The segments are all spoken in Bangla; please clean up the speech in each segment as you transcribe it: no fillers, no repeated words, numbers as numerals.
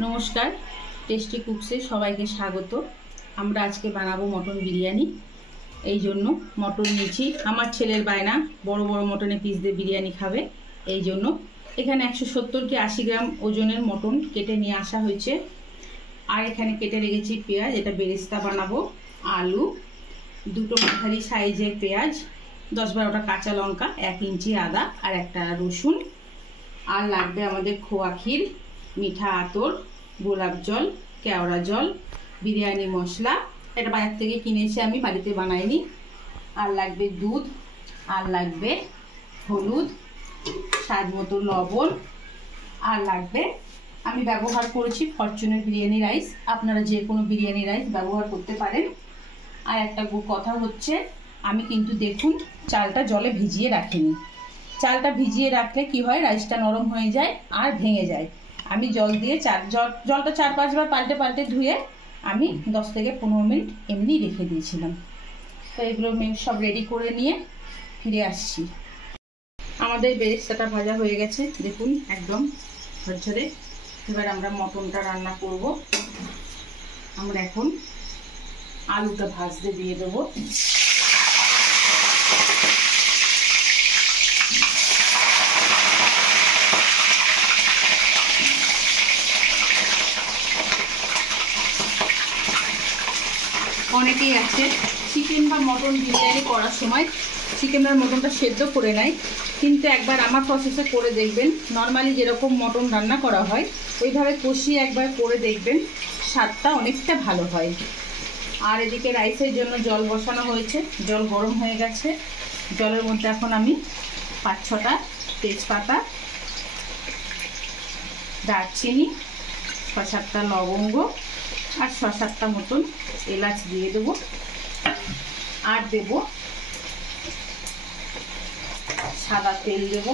नमस्कार टेस्टी कुक्से सबाइके स्वागत। আমরা আজকে বানাবো মটন বিরিয়ানি। এই জন্য মটন নিয়েছি। আমার ছেলের বায়না বড় বড় মটনের পিস দিয়ে বিরিয়ানি খাবে। এই জন্য এখানে 170 কি 80 গ্রাম ওজনের মটন কেটে নিয়ে আসা হয়েছে। আর এখানে কেটে রেখেছি পেঁয়াজ, এটা বেরেস্তা বানাবো। আলু, দুটো মাঝারি সাইজের পেঁয়াজ, 10-12টা কাঁচা লঙ্কা, 1 ইঞ্চি আদা আর একটা রসুন। আর লাগবে আমাদের খোয়া ক্ষীর, মিঠা আতর, গোলাপ জল, কেওড়া জল, বিরিয়ানি মশলা। এটা বাজার থেকে কিনেছি, আমি বাড়িতে বানাইনি। আর লাগবে দুধ, আর লাগবে হলুদ, স্বাদ মতো লবণ, আর লাগবে আমি ব্যবহার করেছি ফরচুনের বিরিয়ানি রাইস। আপনারা যে কোনো বিরিয়ানি রাইস ব্যবহার করতে পারেন। আর একটা কথা হচ্ছে, আমি কিন্তু দেখুন চালটা জলে ভিজিয়ে রাখিনি। চালটা ভিজিয়ে রাখলে কি হয়, রাইসটা নরম হয়ে যায় আর ভেঙে যায়। আমি জল দিয়ে জলটা 4-5 বার পাল্টে পাল্টে ধুয়ে আমি 10 থেকে 15 মিনিট এমনি রেখে দিয়েছিলাম। তো এগুলো সব রেডি করে নিয়ে ফিরে আসছি। আমাদের বেরেস্তাটা ভাজা হয়ে গেছে, দেখুন একদম ঝরঝরে। এবার আমরা মটনটা রান্না করব। আমরা এখন আলুটা ভাজতে দিয়ে দেবো। অনেকেই আছে চিকেন বা মটন বিরিয়ানি করার সময় চিকেন আর মটনটা সেদ্ধ করে নেয়, কিন্তু একবার আমার প্রসেসে করে দেখবেন। নর্মালি যেরকম মটন রান্না করা হয় ওইভাবে কষিয়ে একবার করে দেখবেন, স্বাদটা অনেকটা ভালো হয়। আর এদিকে রাইসের জন্য জল বসানো হয়েছে, জল গরম হয়ে গেছে। জলের মধ্যে এখন আমি 5-6টা তেজপাতা, দারচিনি, 6-7টা লবঙ্গ আর 6-7টা মতন এলাচ দিয়ে দেবো। আর দেব সাদা তেল, দেব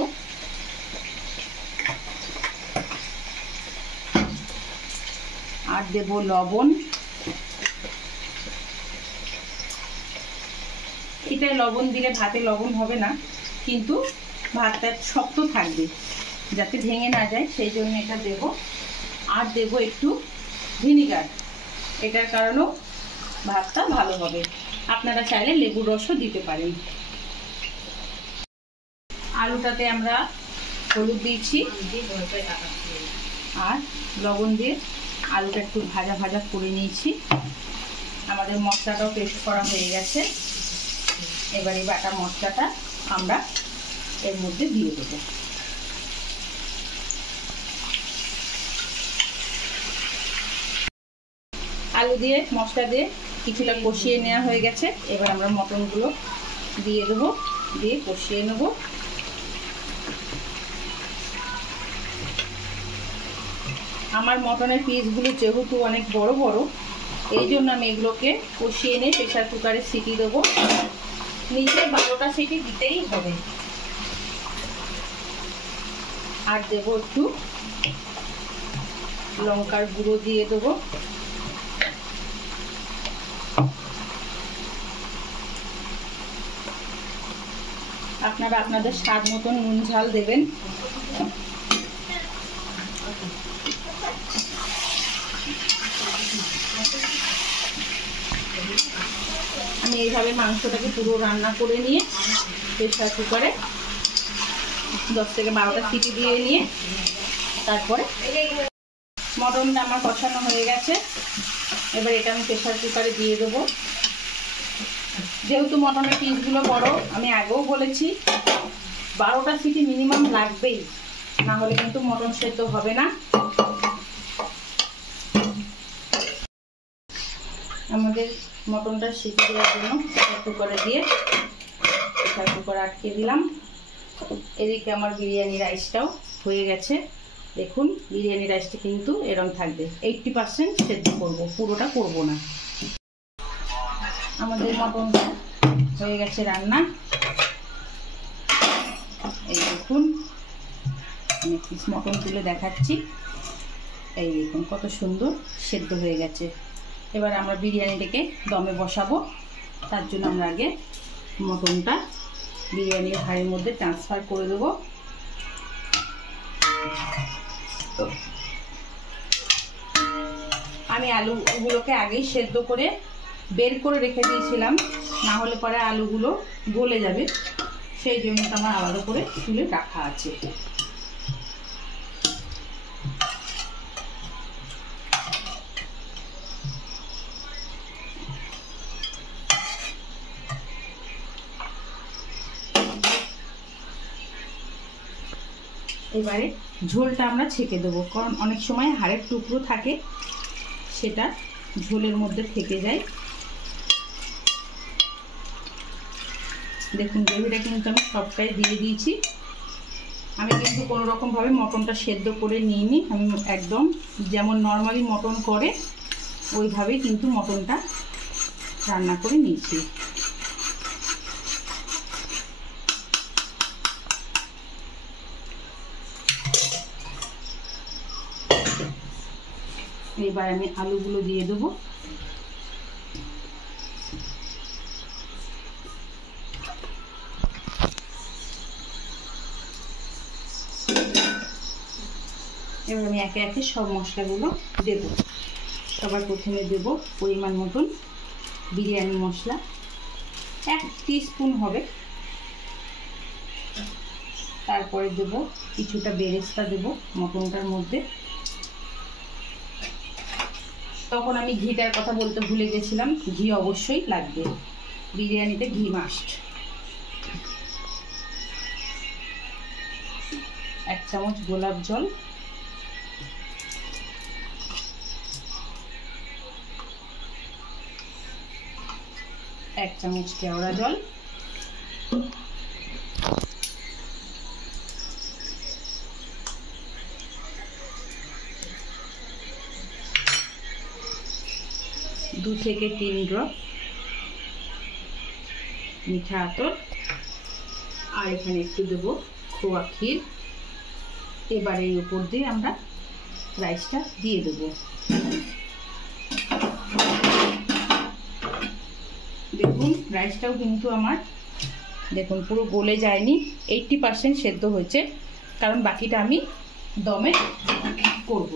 আর দেব লবণ। এটা লবণ দিলে ভাতে লবণ হবে না, কিন্তু ভাতটা শক্ত থাকবে, যাতে ভেঙে না যায় সেই জন্য এটা দেব। আর দেব একটু ভিনিগার, এটার কারণেও ভাতটা ভালো হবে। আপনারা চাইলে লেবুর রসও দিতে পারেন। আলুটাতে আমরা হলুদ দিয়েছি আর লবণ দিয়ে আলুটা একটু ভাজা ভাজা করে নিয়েছি। আমাদের মশলাটাও পেস্ট করা হয়ে গেছে। এবার এই বাটা মশলাটা আমরা এর মধ্যে দিয়ে দেবো। আলু দিয়ে মশলা দিয়ে কিছুটা কষিয়ে নেওয়া হয়ে গেছে। এবার আমরা মটনগুলো দিয়ে দেবো, দিয়ে কষিয়ে নেব। আমার মটনের পিসগুলো যেহেতু অনেক বড় বড়, এই জন্য আমি এগুলোকে কষিয়ে নিয়ে প্রেসার কুকারে সিটি দেবো। নিচে 12টা সিটি দিতেই হবে। আর দেবো একটু লঙ্কার গুঁড়ো দিয়ে দেবো। আপনারা আপনাদের স্বাদ মতন নুন ঝাল দেবেন। আমি এইভাবে মাংসটাকে পুরো রান্না করে নিয়ে প্রেসার কুকারে 10 থেকে 12টা সিটি দিয়ে নিয়ে তারপরে মটনটা আমার কষানো হয়ে গেছে। এবার এটা আমি প্রেসার কুকারে দিয়ে দেবো। যেহেতু মটনের পিসগুলো বড়, আমি আগেও বলেছি 12টা সিটি মিনিমাম লাগবেই, না হলে কিন্তু মটন সেদ্ধ হবে না। আমাদের মটনটা সিটি দেওয়ার জন্য প্রেসার কুকারে দিয়ে প্রেসার কুকার আটকে দিলাম। এদিকে আমার বিরিয়ানি রাইসটাও হয়ে গেছে। দেখুন বিরিয়ানি রাইসটা কিন্তু এরকম থাকবে, 80% সেদ্ধ করব, পুরোটা করব না। আমাদের মটনটা হয়ে গেছে রান্না। এই দেখুন আমি পিস মটন তুলে দেখাচ্ছি। এই দেখুন কত সুন্দর সেদ্ধ হয়ে গেছে। এবার আমরা বিরিয়ানিটাকে দমে বসাবো। তার জন্য আমরা আগে মটনটা বিরিয়ানির হাঁড়ির মধ্যে ট্রান্সফার করে দেবো। আমি আলুগুলোকে আগেই সেদ্ধ করে বের করে রেখে দিয়েছিলাম, না হলে পরে আলুগুলো গলে যাবে, সেই জন্য আমার আলাদা করে তুলে রাখা আছে। এবারে ঝোলটা আমরা ছেঁকে দেবো, কারণ অনেক সময় হাড়ের টুকরো থাকে, সেটা ঝোলের মধ্যে থেকে যায়। দেখুন গ্রেভিটা কিন্তু আমি সবটাই দিয়ে দিয়েছি। আমি কিন্তু কোনো রকমভাবে মটনটা সেদ্ধ করে নিইনি, আমি একদম যেমন নর্মালি মটন করে ওইভাবেই কিন্তু মটনটা রান্না করে নিয়েছি। এবার আমি আলুগুলো দিয়ে দেবো। এবার আমি একে একে সব মশলাগুলো দেব। সবার প্রথমে দেব পরিমাণ মতন বিরিয়ানি মশলা, 1 টিস্পুন হবে। তারপরে দেব কিছুটা বেরেস্তা দেব মটনটার মধ্যে। তখন আমি ঘিটার কথা বলতে ভুলে গেছিলাম, ঘি অবশ্যই লাগবে, বিরিয়ানিতে ঘি মাস্ট। 1 চামচ গোলাপ জল, 1 চামচ কেওড়া জল, 2 থেকে 3 ড্রপ মিঠা আতর, আর এখানে একটু দেবো খোয়া ক্ষীর। এবার এর উপর দিয়ে আমরা রাইসটা দিয়ে দেবো। দেখুন রাইসটাও কিন্তু আমার দেখুন পুরো গলে যায়নি, 80% সেদ্ধ হয়েছে, কারণ বাকিটা আমি দমে করব।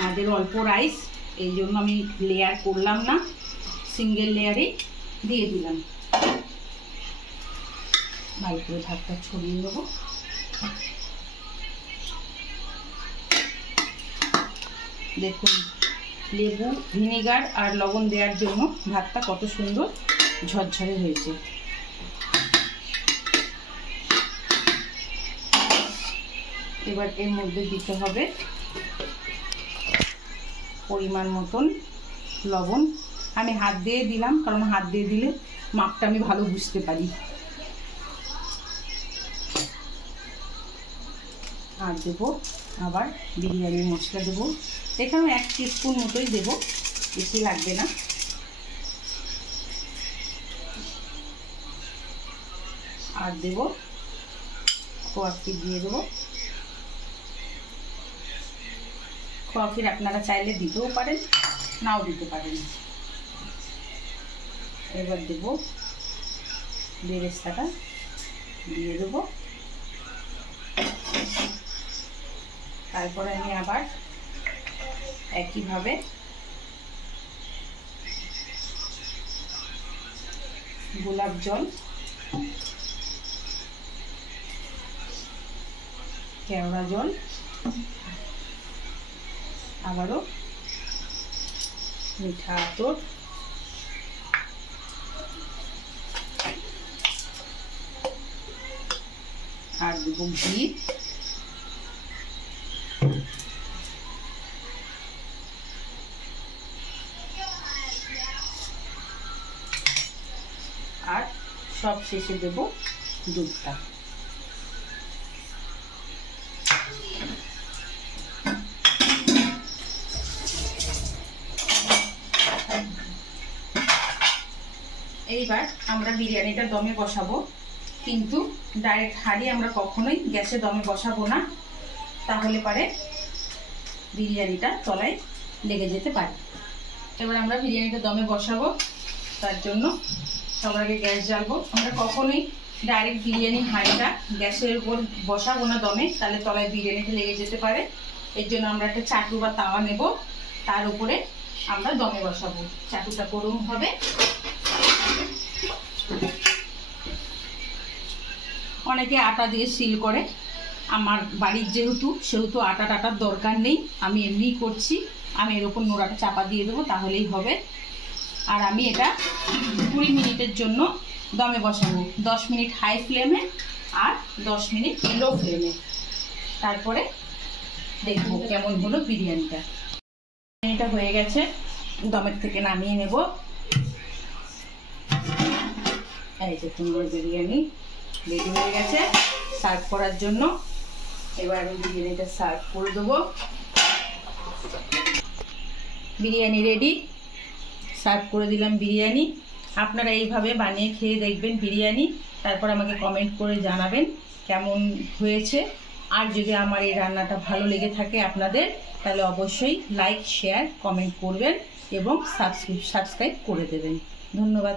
আমাদের অল্প রাইস, এই জন্য আমি লেয়ার করলাম না, সিঙ্গেল লেয়ারে দিয়ে দিলাম। ভালো করে ভাতটা ছড়িয়ে দেবো। দেখুন লেবু, ভিনেগার আর লবণ দেওয়ার জন্য ভাতটা কত সুন্দর ঝরঝরে হয়েছে। এবার এর মধ্যে দিতে হবে পরিমাণ মতন লবণ। আমি হাত দিয়ে দিলাম, কারণ হাত দিয়ে দিলে মাপটা আমি ভালো বুঝতে পারি। আর দেবো আবার বিরিয়ানি মশলা দেবো, এখানে 1 টিস্পুন মতোই দেবো, বেশি লাগবে না। আর দেবো খোয়া ক্ষীর দিয়ে দেবো। খোয়া ক্ষীর আপনারা চাইলে দিতেও পারেন, নাও দিতে পারেন। এবার দেবো বেরেস্তাটা দিয়ে দেবো। তারপরে আমি আবার একইভাবে গোলাপ জল, কেওড়া জল, আবারও মিঠা আতর, আর দেবো ঘি। আর সব শেষে দেব দুধটা। এইবার আমরা বিরিয়ানিটা দমে বসাবো, কিন্তু ডাইরেক্ট হাঁড়ি আমরা কখনোই গ্যাসে দমে বসাবো না, তাহলে পরে বিরিয়ানিটা তলায় লেগে যেতে পারে। এবার আমরা বিরিয়ানিটা দমে বসাবো, তার জন্য সবার আগে গ্যাস জ্বালবো। আমরা কখনোই ডাইরেক্ট বিরিয়ানি হাঁড়িটা গ্যাসের উপর বসাবো না দমে, তাহলে তলায় বিরিয়ানিটা লেগে যেতে পারে। এর জন্য আমরা একটা চাটু বা তাওয়া নেব, তার উপরে আমরা দমে বসাবো। চাটুটা গরম হবে। অনেকে আটা দিয়ে সিল করে, আমার বাড়ির সেহেতু আটা টাটার দরকার নেই, আমি এমনিই করছি। আমি এর উপর নোড়াটা চাপা দিয়ে দেবো, তাহলেই হবে। আর আমি এটা 20 মিনিটের জন্য দমে বসাবো, 10 মিনিট হাই ফ্লেমে আর 10 মিনিট লো ফ্লেমে। তারপরে দেখবো কেমন হলো বিরিয়ানিটা। বিরিয়ানিটা হয়ে গেছে, দমের থেকে নামিয়ে নেব। এই যে সুন্দর বিরিয়ানি রেডি হয়ে গেছে সার্ভ করার জন্য। এবার আমি বিরিয়ানিটা সার্ভ করে দেবো। বিরিয়ানি রেডি, সার্ভ করে দিলাম বিরিয়ানি। আপনারা এইভাবে বানিয়ে খেয়ে দেখবেন বিরিয়ানি, তারপর আমাকে কমেন্ট করে জানাবেন কেমন হয়েছে। আর যদি আমার এই রান্নাটা ভালো লেগে থাকে আপনাদের, তাহলে অবশ্যই লাইক, শেয়ার, কমেন্ট করবেন এবং সাবস্ক্রাইব করে দেবেন। ধন্যবাদ।